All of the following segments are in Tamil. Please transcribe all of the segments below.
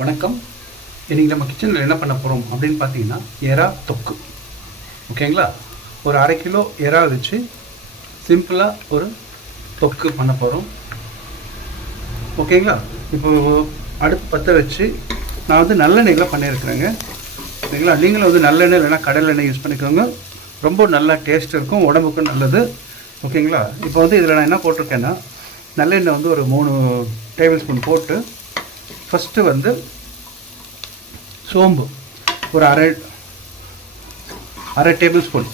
வணக்கம். இன்றைக்கி நம்ம கிச்சனில் என்ன பண்ண போகிறோம் அப்படின்னு பார்த்தீங்கன்னா எறா தொக்கு. ஓகேங்களா? ஒரு 1/2 கிலோ எறா வச்சு சிம்பிளாக ஒரு தொக்கு பண்ண போகிறோம். ஓகேங்களா? இப்போ அடுப்பு பற்ற வச்சு நான் வந்து நல்லெண்ணெயில் பண்ணியிருக்கிறேங்க. ஓகேங்களா? நீங்களும் வந்து நல்லெண்ணெய் இல்லைனா கடலெண்ணெய் யூஸ் பண்ணிக்கோங்க. ரொம்ப நல்லா டேஸ்ட் இருக்கும், உடம்புக்கும் நல்லது. ஓகேங்களா? இப்போ வந்து இதில் நான் என்ன போட்டிருக்கேன்னா, நல்லெண்ணெய் வந்து ஒரு 3 டேபிள் ஸ்பூன் போட்டு ஃபஸ்ட்டு வந்து சோம்பு ஒரு அரை டேபிள் ஸ்பூன்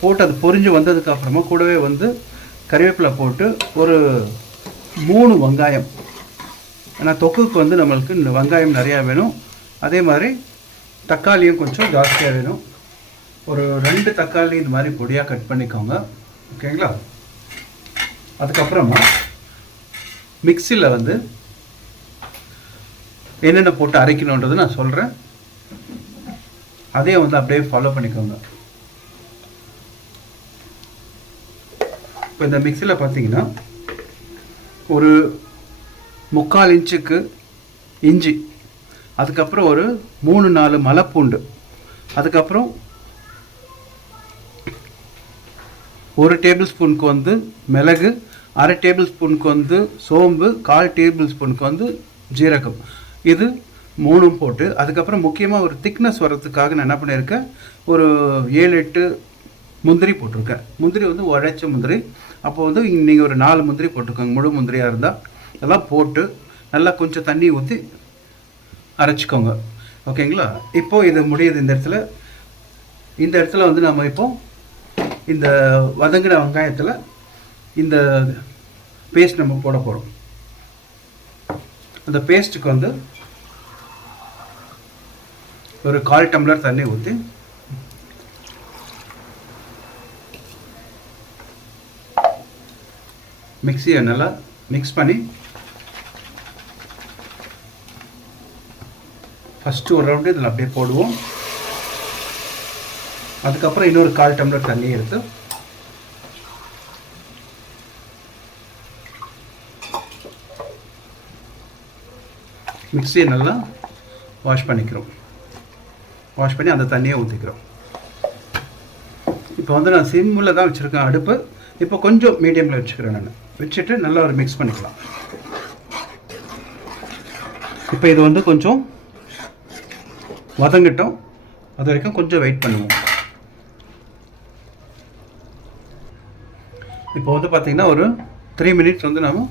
போட்டு அது பொரிஞ்சு வந்ததுக்கப்புறமா கூடவே வந்து கறிவேப்பிலை போட்டு ஒரு 3 வெங்காயம். ஏன்னா தொக்குக்கு வந்து நம்மளுக்கு இந்த வெங்காயம் நிறையா வேணும். அதே மாதிரி தக்காளியும் கொஞ்சம் ஜாஸ்தியாக வேணும். ஒரு 2 தக்காளி இந்த மாதிரி பொடியாக கட் பண்ணிக்கோங்க. ஓகேங்களா? அதுக்கப்புறமா மிக்சியில் வந்து என்னென்ன போட்டு அரைக்கணுன்றது நான் சொல்கிறேன். அதே வந்து அப்படியே ஃபாலோ பண்ணிக்கோங்க. இப்போ இந்த மிக்சியில் பார்த்தீங்கன்னா ஒரு 3/4 இன்ச்சுக்கு இஞ்சி, அதுக்கப்புறம் ஒரு 3-4 மலைப்பூண்டு, அதுக்கப்புறம் 1 டேபிள் ஸ்பூனுக்கு வந்து மிளகு, 1/2 டேபிள் ஸ்பூனுக்கு வந்து சோம்பு, 1/4 டேபிள் ஸ்பூனுக்கு வந்து ஜீரகம். இது 3 போட்டு அதுக்கப்புறம் முக்கியமாக ஒரு திக்னஸ் வர்றதுக்காக நான் என்ன பண்ணியிருக்கேன், ஒரு 7-8 முந்திரி போட்டிருக்கேன். முந்திரி வந்து உழைச்ச முந்திரி. அப்போ வந்து நீங்கள் ஒரு 4 முந்திரி போட்டுக்கோங்க, முழு முந்திரியாக இருந்தால். எல்லாம் போட்டு நல்லா கொஞ்சம் தண்ணி ஊற்றி அரைச்சிக்கோங்க. ஓகேங்களா? இப்போது இது முடியுது. இந்த இடத்துல வந்து நம்ம இப்போது இந்த வதங்கின வெங்காயத்தில் இந்த பேஸ்ட் நம்ம போட போகிறோம். அந்த பேஸ்ட்டுக்கு வந்து ஒரு 1/4 டம்ளர் தண்ணி ஊற்றி மிக்சியை நல்லா மிக்ஸ் பண்ணி ஃபஸ்ட்டு ஒரு ரவுண்டு இதில் அப்படியே போடுவோம். அதுக்கப்புறம் இன்னொரு 1/4 டம்ளர் தண்ணி எடுத்து மிக்சியை நல்லா வாஷ் பண்ணிக்கிறோம். வாஷ் பண்ணி அந்த தண்ணியை ஊற்றிக்கிறோம். இப்போ வந்து நான் சிம்மில் தான் வச்சுருக்கேன் அடுப்பு. இப்போ கொஞ்சம் மீடியமில் வச்சுக்கிறேன். நான் வச்சுட்டு நல்லா ஒரு மிக்ஸ் பண்ணிக்கலாம். இப்போ இது வந்து கொஞ்சம் வதங்கட்டும். அது வரைக்கும் கொஞ்சம் வெயிட் பண்ணுவோம். இப்போ வந்து பார்த்திங்கன்னா ஒரு 3 மினிட்ஸ் வந்து நம்ம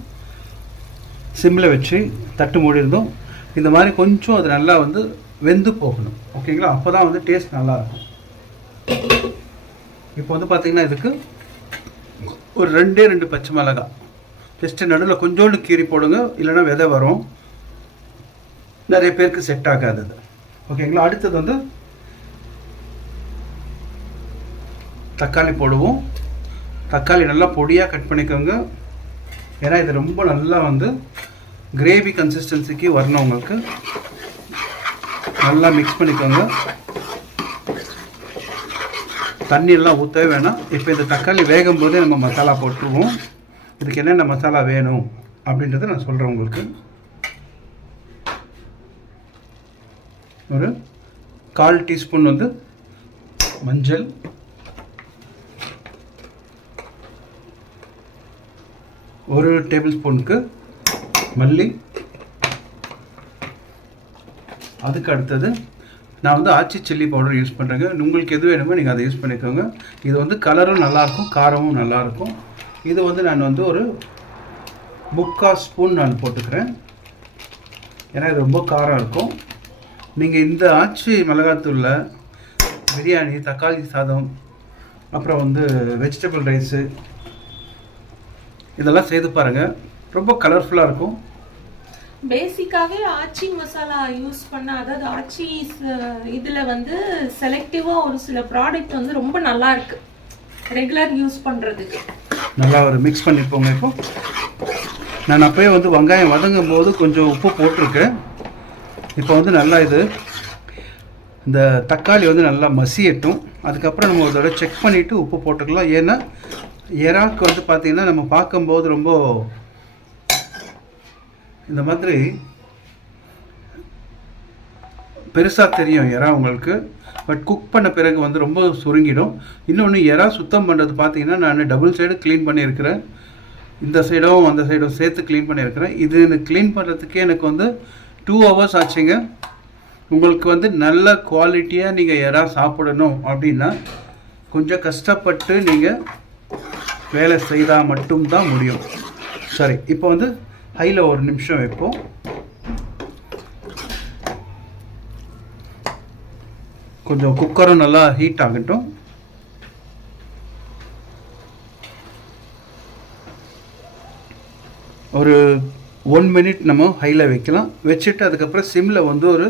சிம்மில் வச்சு தட்டு மூடி இருந்தோம். இந்த மாதிரி கொஞ்சம் அது நல்லா வந்து வெந்து போகணும். ஓகேங்களா? அப்போ தான் வந்து டேஸ்ட் நல்லாயிருக்கும். இப்போ வந்து பார்த்திங்கன்னா இதுக்கு ஒரு 2 பச்சை மிளகாய் ஜஸ்ட்டு நடுவில் கொஞ்சோண்டு கீரி போடுங்க, இல்லைன்னா விதை வரும். நிறைய பேருக்கு செட் ஆகாது அது. ஓகேங்களா? அடுத்தது வந்து தக்காளி போடுவோம். தக்காளி நல்லா பொடியாக கட் பண்ணிக்கோங்க. ஏன்னா இது ரொம்ப நல்லா வந்து கிரேவி கன்சிஸ்டன்சிக்கு வரணும். உங்களுக்கு நல்லா மிக்ஸ் பண்ணிக்கோங்க. தண்ணியெல்லாம் ஊற்றவே வேணாம். இப்போ இந்த தக்காளி வேகும் போதே நம்ம மசாலா போட்டுருவோம். இதுக்கு என்னென்ன மசாலா வேணும் அப்படின்றத நான் சொல்கிறேன் உங்களுக்கு. ஒரு 1/4 டீஸ்பூன் வந்து மஞ்சள், ஒரு டேபிள் ஸ்பூனுக்கு மல்லி, அதுக்கு அடுத்தது நான் வந்து ஆச்சி சில்லி பவுடர் யூஸ் பண்ணுறேங்க. உங்களுக்கு எது வேணுமோ நீங்கள் அதை யூஸ் பண்ணிக்கோங்க. இது வந்து கலரும் நல்லாயிருக்கும், காரமும் நல்லாயிருக்கும். இது வந்து நான் வந்து ஒரு 3/4 ஸ்பூன் நான் போட்டுக்கிறேன். ஏன்னா இது ரொம்ப காரம் இருக்கும். நீங்கள் இந்த ஆச்சி மிளகாத்தூளில் பிரியாணி, தக்காளி சாதம், அப்புறம் வந்து வெஜிடபிள் ரைஸு இதெல்லாம் செய்து பாருங்கள். ரொம்ப கலர்ஃபுல்லாக இருக்கும். பேசிக்காவே ஆச்சி மசாலா யூஸ் பண்ண, அதாவது ஆச்சி இதில் வந்து செலக்டிவாக ஒரு சில ப்ராடக்ட் வந்து ரொம்ப நல்லா இருக்கு ரெகுலர் யூஸ் பண்ணுறதுக்கு. நல்லா ஒரு மிக்ஸ் பண்ணிப்போங்க. இப்போ நான் அப்போயே வந்து வெங்காயம் வதங்கும் போது கொஞ்சம் உப்பு போட்டிருக்கேன். இப்போ வந்து நல்லா இந்த தக்காளி வந்து நல்லா மசியட்டும். அதுக்கப்புறம் நம்ம ஒரு தடவை செக் பண்ணிவிட்டு உப்பு போட்டுக்கலாம். ஏன்னா எறாக்கு வந்து பார்த்திங்கன்னா நம்ம பார்க்கும்போது ரொம்ப இந்த மாதிரி பெருசாக தெரியும் எறா உங்களுக்கு. பட் குக் பண்ண பிறகு வந்து ரொம்ப சுருங்கிடும். இன்னொன்று எறா சுத்தம் பண்ணுறது பார்த்தீங்கன்னா நான் டபுள் சைடு க்ளீன் பண்ணியிருக்கிறேன். இந்த சைடும் அந்த சைடும் சேர்த்து க்ளீன் பண்ணியிருக்கிறேன். இது எனக்கு க்ளீன் பண்ணுறதுக்கே எனக்கு வந்து 2 hours ஆச்சுங்க. உங்களுக்கு வந்து நல்ல குவாலிட்டியாக நீங்கள் எறா சாப்பிடணும் அப்படின்னா கொஞ்சம் கஷ்டப்பட்டு நீங்கள் வேலை செய்தால் மட்டும்தான் முடியும். சரி, இப்போ வந்து ஹையில் ஒரு நிமிஷம் வைப்போம். கொஞ்சம் குக்கரும் நல்லா ஹீட் ஆகட்டும். ஒரு 1 minute நம்ம ஹையில் வைக்கலாம். வச்சுட்டு அதுக்கப்புறம் சிம்மில் வந்து ஒரு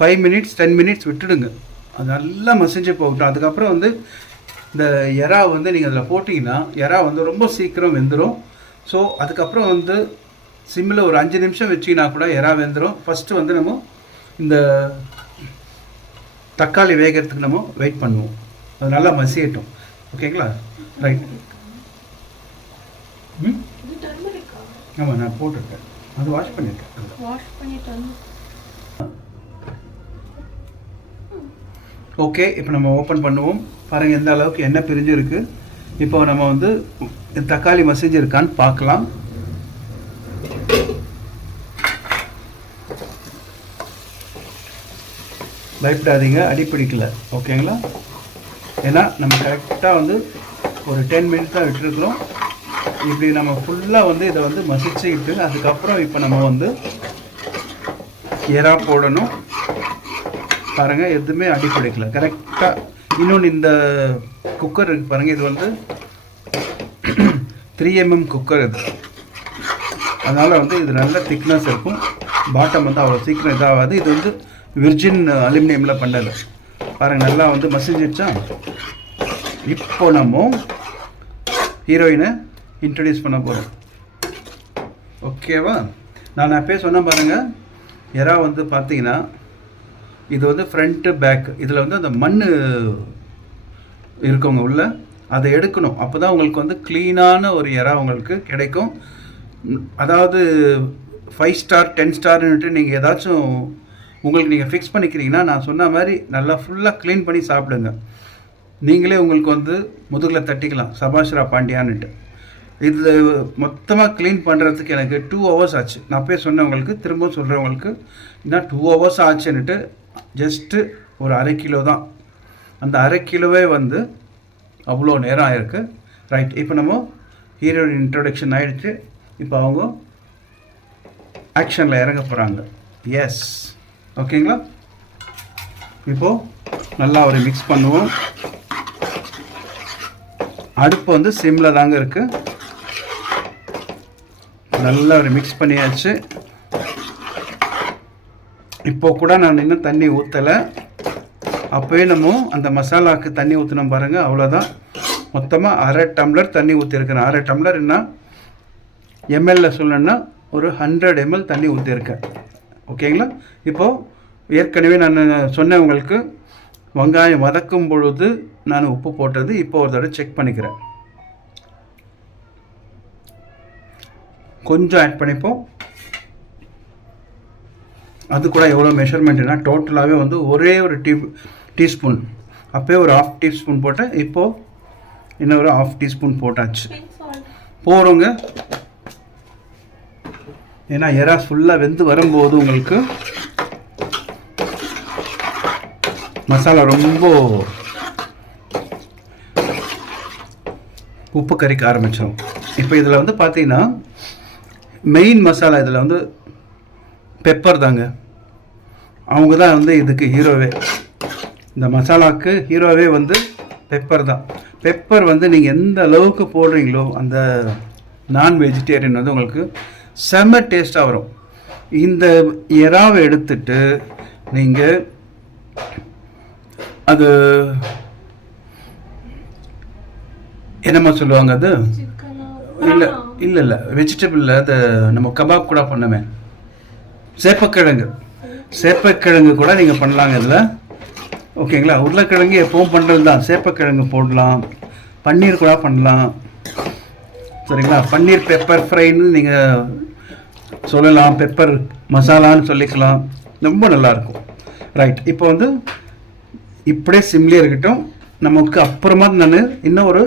5 minutes 10 minutes விட்டுடுங்க. அது நல்லா மசிஞ்சு போகட்டும். அதுக்கப்புறம் வந்து இந்த எறா வந்து நீங்கள் அதில் போட்டிங்கன்னா எறா வந்து ரொம்ப சீக்கிரம் வெந்துடும். ஸோ அதுக்கப்புறம் வந்து சிம்மில் ஒரு 5 நிமிஷம் வச்சிங்கன்னா கூட எறா வெந்துடும். ஃபஸ்ட்டு வந்து நம்ம இந்த தக்காளி வேகிறதுக்கு நம்ம வெயிட் பண்ணுவோம். அது நல்லா மசியட்டும். ஓகேங்களா? ரைட். ஆமாம், நான் போட்டிருக்கேன். அது வாஷ் பண்ணியிருக்கேன். ஓகே, இப்போ நம்ம ஓப்பன் பண்ணுவோம். பாருங்கள் எந்த அளவுக்கு எண்ணெய் பிரிஞ்சிருக்கு. இப்போ நம்ம வந்து தக்காளி மசிஞ்சிருக்கான்னு பார்க்கலாம். பயப்படாதீங்க, அடிப்பிடிக்கல. ஓகேங்களா? ஏன்னா நம்ம கரெக்டாக வந்து ஒரு 10 minutes தான் விட்டுருக்குறோம். இப்படி நம்ம ஃபுல்லாக வந்து இதை வந்து மசிச்சுக்கிட்டு அதுக்கப்புறம் இப்போ நம்ம வந்து எறா போடணும். பாருங்கள், எதுவுமே அடிப்பிடிக்கல கரெக்டாக. இன்னொன்று இந்த குக்கர் இருக்குது பாருங்கள், இது வந்து 3 mm குக்கர் இது. அதனால் வந்து இது நல்ல திக்னஸ் இருக்கும். பாட்டம் வந்து அவ்வளோ சீக்கிரம் இதாகாது. இது வந்து விர்ஜின் அலுமினியமில் பண்ணது. பாருங்கள், நல்லா வந்து மசிஞ்சிடுச்சா. இப்போ நம்ம ஹீரோயினை இன்ட்ரடியூஸ் பண்ண போகிறோம். ஓகேவா? நான் அப்பயே சொன்னேன் பாருங்கள், எறா வந்து பார்த்தீங்கன்னா இது வந்து ஃப்ரண்ட்டு பேக். இதில் வந்து அந்த மண் இருக்கவங்க உள்ள அதை எடுக்கணும். அப்போ தான் உங்களுக்கு வந்து க்ளீனான ஒரு எறா உங்களுக்கு கிடைக்கும். அதாவது 5 star 10 starன்னுட்டு நீங்கள் ஏதாச்சும் உங்களுக்கு நீங்கள் ஃபிக்ஸ் பண்ணிக்கிறீங்கன்னா நான் சொன்ன மாதிரி நல்லா ஃபுல்லாக க்ளீன் பண்ணி சாப்பிடுங்க. நீங்களே உங்களுக்கு வந்து முதுகில் தட்டிக்கலாம், சபாஷ்ரா பாண்டியான்னுட்டு. இது மொத்தமாக க்ளீன் பண்ணுறதுக்கு எனக்கு 2 hours ஆச்சு. நான் அப்பயே சொன்னேன் உங்களுக்கு, திரும்ப சொல்கிறவங்களுக்கு இன்னும் 2 hours ஆச்சுன்னுட்டு. ஜஸ்ட்டு ஒரு 1/2 கிலோ தான். அந்த 1/2 கிலோவே வந்து அவ்வளோ நேரம் ஆயிருக்கு. ரைட், இப்போ நம்ம ஹீரோயின் இன்ட்ரொடக்ஷன் ஆகிடுச்சு. இப்போ அவங்க ஆக்ஷனில் இறங்க போகிறாங்க. எஸ், ஓகேங்களா? இப்போது நல்லா ஒரு மிக்ஸ் பண்ணுவோம். அடுப்பு வந்து சிம்மில் தாங்க இருக்குது. நல்லா ஒரு மிக்ஸ் பண்ணியாச்சு. இப்போ கூட நான் இன்னும் தண்ணி ஊற்றலை. அப்போயே நம்ம அந்த மசாலாவுக்கு தண்ணி ஊற்றினோம் பாருங்கள், அவ்வளோதான். மொத்தமாக 1/2 tumbler தண்ணி ஊற்றிருக்கிறேன். 1/2 tumbler என்ன எம்எல்ல சொல்லணுன்னா ஒரு 100 ml தண்ணி ஊற்றிருக்கேன். ஓகேங்களா? இப்போது ஏற்கனவே நான் சொன்னேன் உங்களுக்கு, வெங்காயம் வதக்கும் பொழுது நான் உப்பு போட்டது. இப்போ ஒரு தடவை செக் பண்ணிக்கிறேன். கொஞ்சம் ஆட் பண்ணிப்போம். அது கூட எவ்வளோ மெஷர்மெண்ட்னா டோட்டலாகவே வந்து ஒரே ஒரு டீஸ்பூன். அப்போயே ஒரு 1/2 teaspoon போட்டேன். இப்போது இன்னும் ஒரு 1/2 teaspoon போட்டாச்சு. போகிறோங்க. ஏன்னா எறா ஃபுல்லாக வெந்து வரும்போது உங்களுக்கு மசாலா ரொம்ப உப்பு கறிக்க ஆரம்பிச்சிடும். இப்போ இதில் வந்து பார்த்தீங்கன்னா மெயின் மசாலா இதில் வந்து பெப்பர் தாங்க. அவங்க தான் வந்து இதுக்கு ஹீரோவே. இந்த மசாலாவுக்கு ஹீரோவே வந்து பெப்பர் தான். பெப்பர் வந்து நீங்கள் எந்த அளவுக்கு போடுறீங்களோ அந்த நான் வெஜிடேரியன் வந்து உங்களுக்கு செம்ம டேஸ்ட்டாக வரும். இந்த எறாவை எடுத்துட்டு நீங்கள் அது என்னம்மா சொல்லுவாங்க, அது இல்லை இல்லை இல்லை வெஜிடபிளில் அது நம்ம கபாப் கூட பண்ணுமே, சேப்பக்கிழங்கு கூட நீங்கள் பண்ணலாங்க இதில். ஓகேங்களா? உருளைக்கிழங்கு எப்பவும் பண்ணுறது தான். சேப்பக்கிழங்கு போடலாம், பன்னீர் கூட பண்ணலாம். சரிங்களா? பன்னீர் பெப்பர் ஃப்ரைன்னு நீங்கள் சொல்லலாம், பெப்பர் மசாலான்னு சொல்லிக்கலாம். ரொம்ப நல்லாயிருக்கும். ரைட். இப்போ வந்து இப்படியே சிம்லேயே இருக்கட்டும். நமக்கு அப்புறமா நான் இன்னும் ஒரு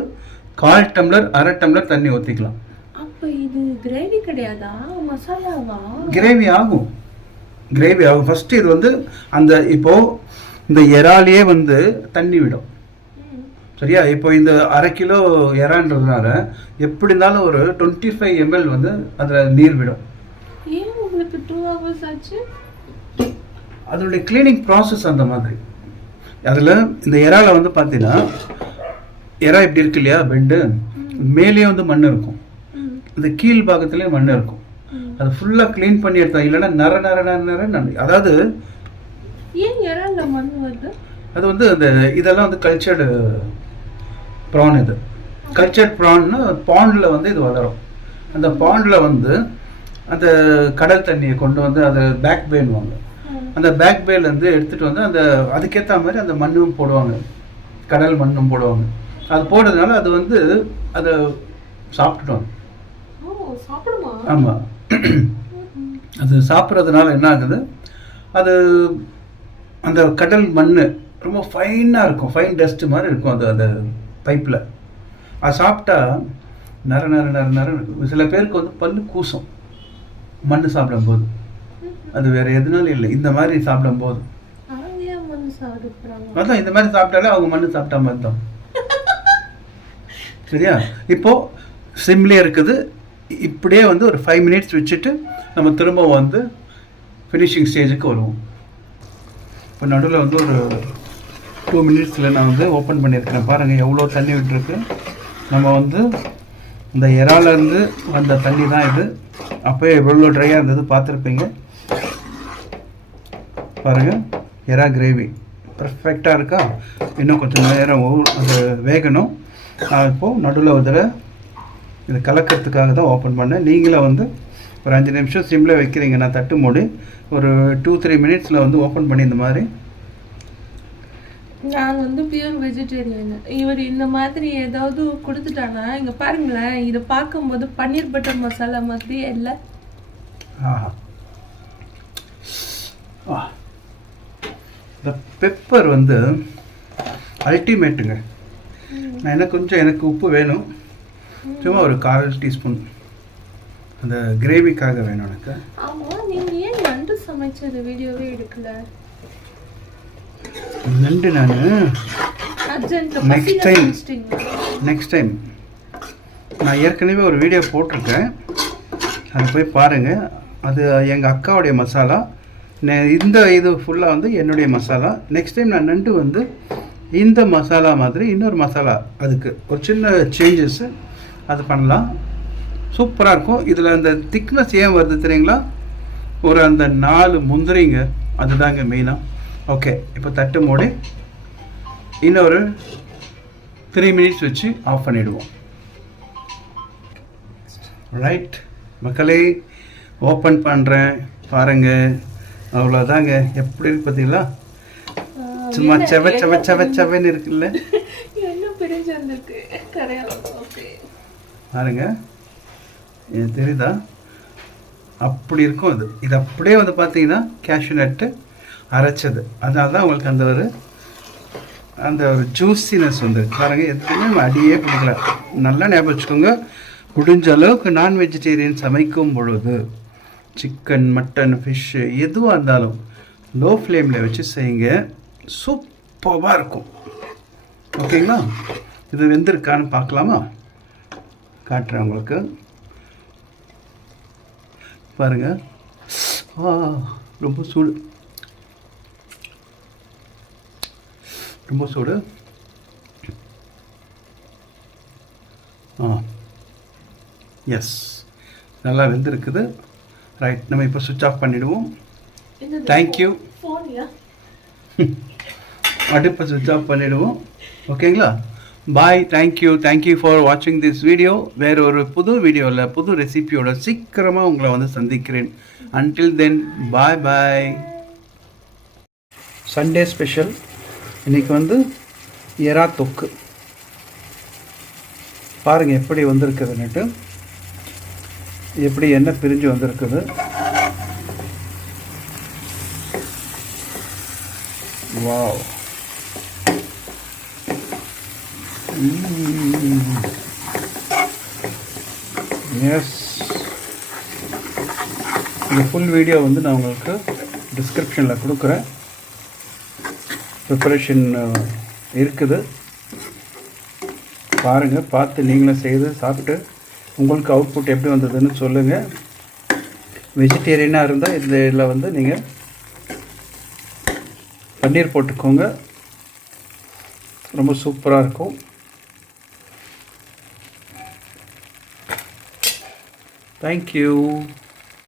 1/4 டம்ளர் 1/2 டம்ளர் தண்ணி ஊற்றிக்கலாம். அப்போ இது கிரேவி கிடையாதா, மசாலாவா? கிரேவி ஆகும், கிரேவி ஆகும். ஃபஸ்ட்டு இது வந்து அந்த இப்போது இந்த இறாலையே வந்து தண்ணி விடும். சரியா? இப்போ இந்த 1/2 கிலோ இறான்றதுனால எப்படி இருந்தாலும் ஒரு 25 ml வந்து அதில் நீர் விடும். ஏன் உங்களுக்கு 2 hours ஆச்சு? அதனுடைய கிளீனிங் ப்ராசஸ் அந்த மாதிரி. அதில் இந்த இறால வந்து பார்த்தீங்கன்னா இறா இப்படி இருக்கு இல்லையா, பெண்டு மேலேயே வந்து மண் இருக்கும், இந்த கீழ் பாகத்துலேயே மண் இருக்கும். அது ஃபுல்லாக க்ளீன் பண்ணி எடுத்தா, இல்லைன்னா நர நர நர நர. அதாவது ஏன் இறால மண் வருது? அது வந்து அந்த இதெல்லாம் வந்து கல்ச்சர்டு ப்ரான். இது கல்ச்சர்ட் ப்ரான்னா பாண்டில் வந்து இது வளரும். அந்த பாண்டில் வந்து அந்த கடல் தண்ணியை கொண்டு வந்து அதை பேக் பேன்வாங்க. அந்த பேக் பேலேருந்து எடுத்துகிட்டு வந்து அந்த அதுக்கேற்ற மாதிரி அந்த மண்ணும் போடுவாங்க, கடல் மண்ணும் போடுவாங்க. அது போடுறதுனால அது வந்து அதை சாப்பிட்டுட்டோம். ஆமாம், அது சாப்பிட்றதுனால என்ன ஆகுது, அது அந்த கடல் மண் ரொம்ப ஃபைனாக இருக்கும், ஃபைன் டஸ்ட்டு மாதிரி இருக்கும் அது அந்த பைப்பில். அது சாப்பிட்டா நர நர நர நர. சில பேருக்கு வந்து பல்லு கூசும் மண் சாப்பிடும்போது. அது வேற எதுனாலும் இல்லை, இந்த மாதிரி சாப்பிடும்போது. அதான் இந்த மாதிரி சாப்பிட்டாலே அவங்க மண் சாப்பிட்டா மாதிரி தான். சரியா? இப்போ சிம்லேயே இருக்குது. இப்படியே வந்து ஒரு 5 minutes வச்சுட்டு நம்ம திரும்ப வந்து ஃபினிஷிங் ஸ்டேஜுக்கு வருவோம். இப்போ நடுவில் வந்து ஒரு 2 minutesல நான் வந்து ஓப்பன் பண்ணியிருக்கிறேன். பாருங்கள் எவ்வளோ தண்ணி விட்டுருக்கு. நம்ம வந்து இந்த இறாலேருந்து வந்த தண்ணி தான் இது. அப்போ எவ்வளோ ட்ரையாக இருந்தது பார்த்துருப்பீங்க. பாருங்கள், இறா கிரேவி பர்ஃபெக்டாக இருக்கா? இன்னும் கொஞ்சம் நேரம் அது வேகணும். நான் இப்போது நடுவில் ஒரு இது கலக்கிறதுக்காக தான் ஓப்பன் பண்ணேன். நீங்களும் வந்து ஒரு 5 நிமிஷம் சிம்மில் வைக்கிறீங்க. நான் தட்டு மூடி ஒரு 2-3 minutesல வந்து ஓப்பன் பண்ணி இந்த மாதிரி. நான் வந்து பியூர் வெஜிடேரியன். இவர் இந்த மாதிரி ஏதாவது கொடுத்துட்டானா, இங்கே பாருங்களேன், இதை பார்க்கும்போது பன்னீர் பட்டர் மசாலா மாதிரியே இல்லை. இந்த பெப்பர் வந்து அல்டிமேட்டுங்க. நான் எனக்கு உப்பு வேணும், சும்மா ஒரு 1/4 டீஸ்பூன் அந்த கிரேவிக்காக வேணும் எனக்கு. ஆமாம், நீங்கள் ஏன் நண்டு சமைச்சது வீடியோவே எடுக்கல? நண்டு நான் நெக்ஸ்ட் டைம் நான் ஏற்கனவே ஒரு வீடியோ போட்டிருக்கேன், அதை போய் பாருங்கள். அது எங்கள் அக்காவுடைய மசாலா. இந்த இது ஃபுல்லாக வந்து என்னுடைய மசாலா. நெக்ஸ்ட் டைம் நான் நண்டு வந்து இந்த மசாலா மாதிரி இன்னொரு மசாலா, அதுக்கு ஒரு சின்ன சேஞ்சஸ்ஸு அது பண்ணலாம். சூப்பராக இருக்கும். இதில் அந்த திக்னஸ் ஏன் வருது தெரியுங்களா? ஒரு அந்த 4 முந்திரிங்க, அதுதாங்க மெயினாக. ஓகே, இப்போ தட்டு மூடி இன்னொரு 3 minutes வச்சு ஆஃப் பண்ணிவிடுவோம். ரைட் மக்களே, ஓப்பன் பண்ணுறேன் பாருங்கள். அவ்வளோதாங்க. எப்படி இருக்கு பார்த்தீங்களா? சும்மா செவன்னு இருக்குல்ல? பாருங்க, தெரியுதா? அப்படி இருக்கும். இது அப்படியே வந்து பார்த்தீங்கன்னா கேஷ்யூ நட்டு அரைச்சது. அதனால தான் உங்களுக்கு அந்த ஒரு ஜூஸினஸ் வந்து பாருங்கள். எதுவுமே நம்ம அடியே பிடிக்கல. நல்லா ஞாபகம் வச்சுக்கோங்க, முடிஞ்ச அளவுக்கு நான் வெஜிடேரியன் சமைக்கும் பொழுது சிக்கன், மட்டன், ஃபிஷ்ஷு எதுவாக இருந்தாலும் லோ ஃப்ளேமில் வச்சு செய்யுங்க. சூப்பராக இருக்கும். ஓகேங்களா? இது வெந்திருக்கான்னு பார்க்கலாமா? காட்டுறேன் உங்களுக்கு. பாருங்கள், ரொம்ப சூடு, ரொம்ப சூடு. எஸ், நல்லா வெந்திருக்குது. ரைட், நம்ம இப்போ சுவிட்ச் ஆஃப் பண்ணிவிடுவோம். தேங்க்யூ. அடுப்பை சுவிட்ச் ஆஃப் பண்ணிவிடுவோம். ஓகேங்களா? பாய். தேங்க்யூ ஃபார் வாட்சிங் திஸ் வீடியோ. வேறு ஒரு புது வீடியோவில் புது ரெசிபியோட சீக்கிரமாக உங்களை வந்து சந்திக்கிறேன். அன்டில் தென் பாய் பாய். சண்டே ஸ்பெஷல் இன்றைக்கி வந்து எறா தொக்கு. பாருங்கள் எப்படி வந்திருக்குதுன்னுட்டு, எப்படி எண்ணெய் பிரிஞ்சு வந்திருக்குது. வாவ். எஸ், இந்த ஃபுல் வீடியோ வந்து நான் உங்களுக்கு டிஸ்கிரிப்ஷனில் கொடுக்குறேன். ப்ரிப்பரேஷன் இருக்குது, பாருங்கள். பார்த்து நீங்களும் செய்து சாப்பிட்டு உங்களுக்கு அவுட்புட் எப்படி வந்ததுன்னு சொல்லுங்கள். வெஜிடேரியனாக இருந்தால் இதில் வந்து நீங்கள் பன்னீர் போட்டுக்கோங்க, ரொம்ப சூப்பராக இருக்கும். Thank you.